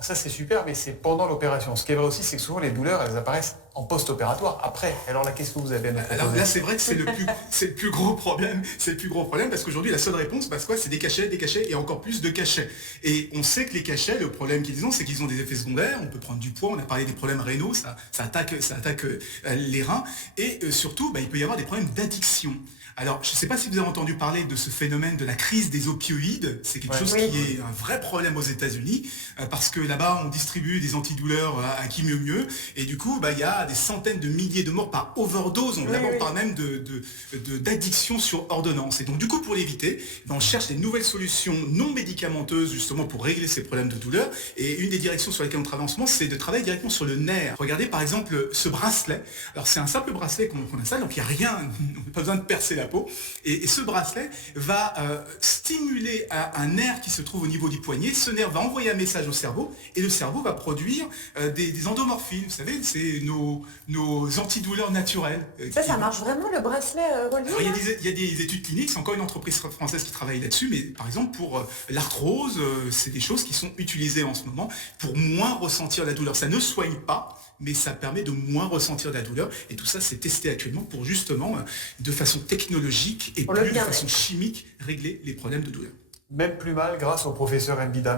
Ça, c'est super, mais c'est pendant l'opération. Ce qui est vrai aussi, c'est que souvent, les douleurs, elles apparaissent en post-opératoire, après. Alors là, qu'est-ce que vous avez à nous Alors proposer? là, c'est vrai que c'est le plus gros problème. C'est le plus gros problème parce qu'aujourd'hui, la seule réponse, parce quoi, c'est des cachets et encore plus de cachets. Et on sait que les cachets, le problème qu'ils ont, c'est qu'ils ont des effets secondaires. On peut prendre du poids. On a parlé des problèmes rénaux. Ça attaque les reins. Et surtout, bah, il peut y avoir des problèmes d'addiction. Alors, je ne sais pas si vous avez entendu parler de ce phénomène de la crise des opioïdes. C'est quelque Ouais. chose qui Oui, est un vrai problème aux États-Unis parce que là-bas, on distribue des antidouleurs à qui mieux mieux. Et du coup, bah, il y a des centaines de milliers de morts par overdose. oui, On oui. parle même d'addiction sur ordonnance. Et donc, du coup, pour l'éviter, ben, on cherche des nouvelles solutions non médicamenteuses justement pour régler ces problèmes de douleur. Et une des directions sur lesquelles on travaille en ce moment, c'est de travailler directement sur le nerf. Regardez par exemple ce bracelet. Alors, c'est un simple bracelet qu'on installe, donc il n'y a rien, on n'a pas besoin de percer la peau. Et ce bracelet va stimuler un nerf qui se trouve au niveau du poignet. Ce nerf va envoyer un message au cerveau et le cerveau va produire des endomorphines. Vous savez, c'est nos antidouleurs naturelles. Ça marche vraiment le bracelet relié Alors, là? il y a des études cliniques, c'est encore une entreprise française qui travaille là-dessus, mais par exemple pour l'arthrose, c'est des choses qui sont utilisées en ce moment pour moins ressentir la douleur. Ça ne soigne pas, mais ça permet de moins ressentir la douleur. Et tout ça, c'est testé actuellement pour justement, de façon technologique et Pour le plus de façon bien-être. chimique, régler les problèmes de douleur. Même plus mal grâce au professeur Mbida.